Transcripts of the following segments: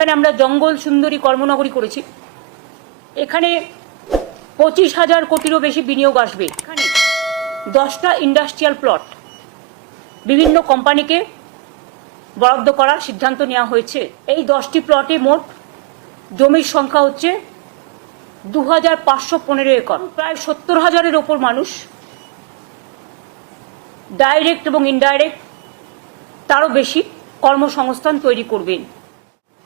এখানে আমরা জঙ্গল সুন্দরী কর্মনগরী করেছি। এখানে পঁচিশ হাজার কোটিরও বেশি বিনিয়োগ আসবে। এখানে দশটা ইন্ডাস্ট্রিয়াল প্লট বিভিন্ন কোম্পানিকে বরাদ্দ করার সিদ্ধান্ত নেওয়া হয়েছে। এই দশটি প্লটে মোট জমির সংখ্যা হচ্ছে দু হাজার পাঁচশো পনেরো একর। প্রায় সত্তর হাজারের ওপর মানুষ ডাইরেক্ট এবং ইনডাইরেক্ট তারও বেশি কর্মসংস্থান তৈরি করবেন।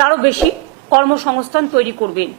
তারও বেশি কর্মসংস্থান তৈরি করবেন।